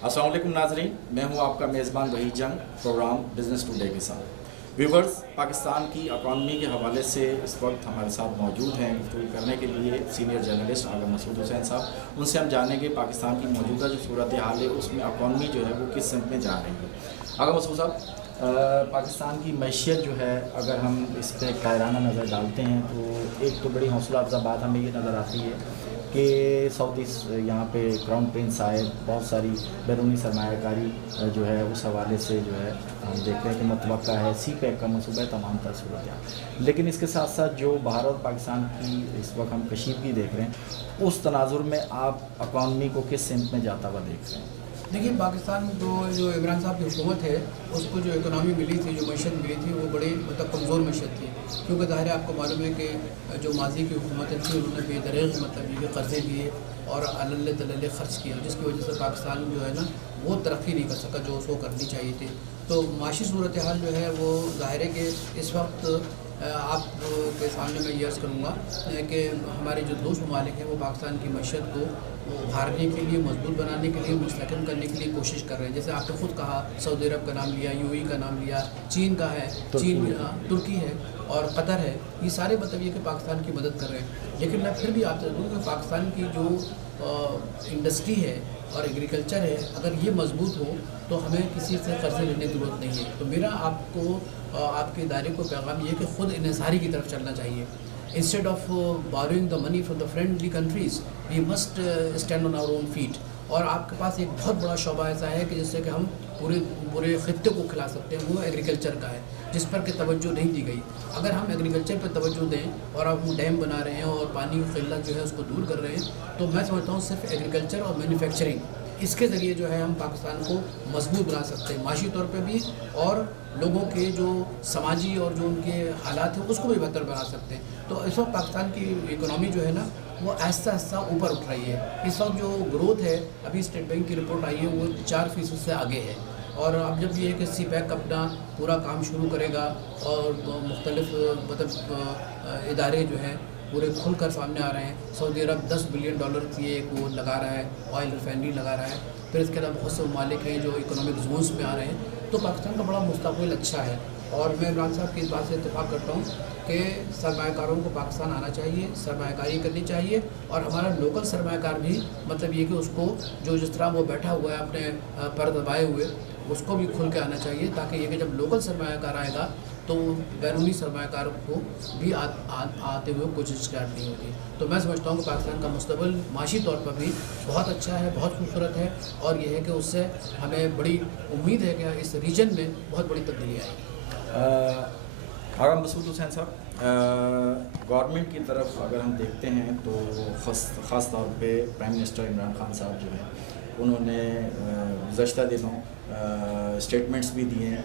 अस्सलाम वालेकुम नाज़रीन, मैं हूं आपका मेज़बान वहीद जंग प्रोग्राम बिज़नेस टुडे के साथ। व्यूवर्स, पाकिस्तान की इकॉनमी के हवाले से इस वक्त हमारे साथ मौजूद हैं गुफ्तगू करने के लिए सीनियर जर्नलिस्ट आगा मसूद हुसैन साहब। उनसे हम जानेंगे पाकिस्तान की मौजूदा जो सूरत हाल है उसमें इकॉनमी जो है वो किस सिमत में जा रही है। आगा मसूद साहब, पाकिस्तान की मैशियत जो है अगर हम इस पर कायराना नज़र डालते हैं तो एक तो बड़ी हौसला अफजा बात हमें ये नज़र आती है कि सऊदी यहाँ पे क्राउन प्रिंस आए, बहुत सारी बैरूनी सरमायाकारी जो है उस हवाले से जो है हम देख रहे हैं कि मुतवक्का है सी पैक का मनसूबा है, तमाम तर सूरत। लेकिन इसके साथ साथ जो भारत और पाकिस्तान की इस वक्त हम कशीदगी देख रहे हैं, उस तनाजुर में आप इकॉनमी को किस सिमत में जाता हुआ देख रहे हैं? देखिए, पाकिस्तान को जो इमरान साहब की हुकूमत है उसको जो इकोनॉमी मिली थी, जो मैशत मिली थी, वो बड़ी मतलब कमज़ोर मैशत थी। क्योंकि ज़ाहिर है आपको मालूम है कि जो माजी की हुकूमतें थी उन्होंने बेदरेग मतलब ये कर्ज़े लिए और अल्ल तल्ल खर्च किया, जिसकी वजह से पाकिस्तान जो है ना वो तरक्की नहीं कर सका जो उसको करनी चाहिए थी। तो माशी सूरत हाल जो है वो ज़ाहिर है कि इस वक्त आप के सामने मैं ये अर्ज़ करूँगा कि हमारे जो दोस्त ममालिक हैं वो पाकिस्तान की मैशत को उभारने के लिए, मजबूत बनाने के लिए, मुस्तहकम करने के लिए कोशिश कर रहे हैं। जैसे आपने ख़ुद कहा, सऊदी अरब का नाम लिया, यूएई का नाम लिया, चीन का है, चीन तुर्की है और कतर है। ये सारे मतलब ये कि पाकिस्तान की मदद कर रहे हैं। लेकिन मैं फिर भी आपसे कहूँ कि पाकिस्तान की जो इंडस्ट्री है और एग्रीकल्चर है, अगर ये मजबूत हो तो हमें किसी से कर्ज़े लेने की ज़रूरत नहीं है। तो मेरा आपको आपके इदारे को पैगाम ये कि ख़ुद इन्हिसारी की तरफ चलना चाहिए। Instead of borrowing the money from the friendly countries, we must stand on our own feet. और आपके पास एक बहुत बड़ा शोबा ऐसा है कि जिससे कि हम पूरे ख़ित्ते को खिला सकते हैं, वो एग्रीकल्चर का है, जिस पर कि तवज्जो नहीं दी गई। अगर हम एग्रीकल्चर पर तवज्जो दें और अब डैम बना रहे हैं और पानी की किल्लत जो है उसको दूर कर रहे हैं, तो मैं समझता हूँ सिर्फ एग्रीकल्चर और मैन्युफैक्चरिंग इसके ज़रिए जो है हम पाकिस्तान को मजबूत बना सकते हैं, माशी तौर पे भी, और लोगों के जो समाजी और जो उनके हालात हैं उसको भी बेहतर बना सकते हैं। तो इस वक्त पाकिस्तान की इकोनॉमी जो है ना वो आहिस्ता आहिस्ता ऊपर उठ रही है। इस वक्त जो ग्रोथ है, अभी स्टेट बैंक की रिपोर्ट आई है, वो 4% से आगे है। और अब जब ये कि सी पैक अपना पूरा काम शुरू करेगा और मुख्तलिफ मतलब इदारे जो हैं पूरे खुल कर सामने आ रहे हैं। सऊदी अरब $10 बिलियन की एक वो लगा रहा है, ऑयल रिफाइनरी लगा रहा है। फिर इसके अलावा बहुत से ममालिक हैं जो इकोनॉमिक जोन्स में आ रहे हैं। तो पाकिस्तान का बड़ा मुस्तक़बिल अच्छा है और मैं इमरान साहब की इस बात से इत्तेफाक करता हूँ कि सरमायाकारों को पाकिस्तान आना चाहिए, सरमायाकारी करनी चाहिए और हमारा लोकल सरमायाकार भी मतलब ये कि उसको जो जिस तरह वो बैठा हुआ है अपने पर दबाए हुए, उसको भी खुल के आना चाहिए, ताकि ये कि जब लोकल सरमायाकार आएगा तो बैरूनी सरमायाकार को भी आते हुए कोशिश करनी होगी। तो मैं समझता हूँ कि पाकिस्तान का मुस्तक़बिल माशी तौर पर भी बहुत अच्छा है, बहुत खूबसूरत है और यह है कि उससे हमें बड़ी उम्मीद है कि इस रीजन में बहुत बड़ी तब्दीली आएगी। आगा मसूद हुसैन साहब, गवर्नमेंट की तरफ अगर हम देखते हैं तो ख़ास तौर पे प्राइम मिनिस्टर इमरान खान साहब जो हैं उन्होंने गुज़श्ता दिनों स्टेटमेंट्स भी दिए हैं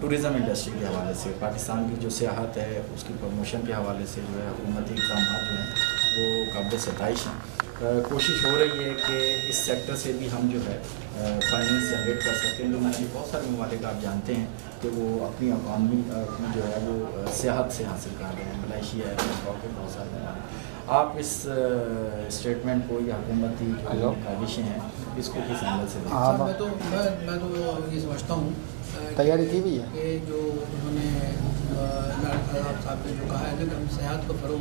टूरिज़म इंडस्ट्री के हवाले से। पाकिस्तान की जो सियाहत है उसकी प्रमोशन के हवाले से जो है हुकूमती इक़दाम जो हैं वो काबिल सताइश हैं। कोशिश हो रही है कि इस सेक्टर से भी हम जो है फाइनेंस जनरेट कर सकें। लेकिन बहुत सारे ममालिक आप जानते हैं कि वो अपनी इकॉनमी जो है वो सियाहत से हासिल कर रहे हैं, मलेशिया है, बहुत सारे ममालिक। आप इस स्टेटमेंट को या हुकूमती जो काविशें हैं इसको किस एंगल से देखते हैं? मैं तो ये समझता हूँ तैयारी की भी है कि जो उन्होंने साहब ने जो कहा है ना कि हम सेहत को फ़रोग़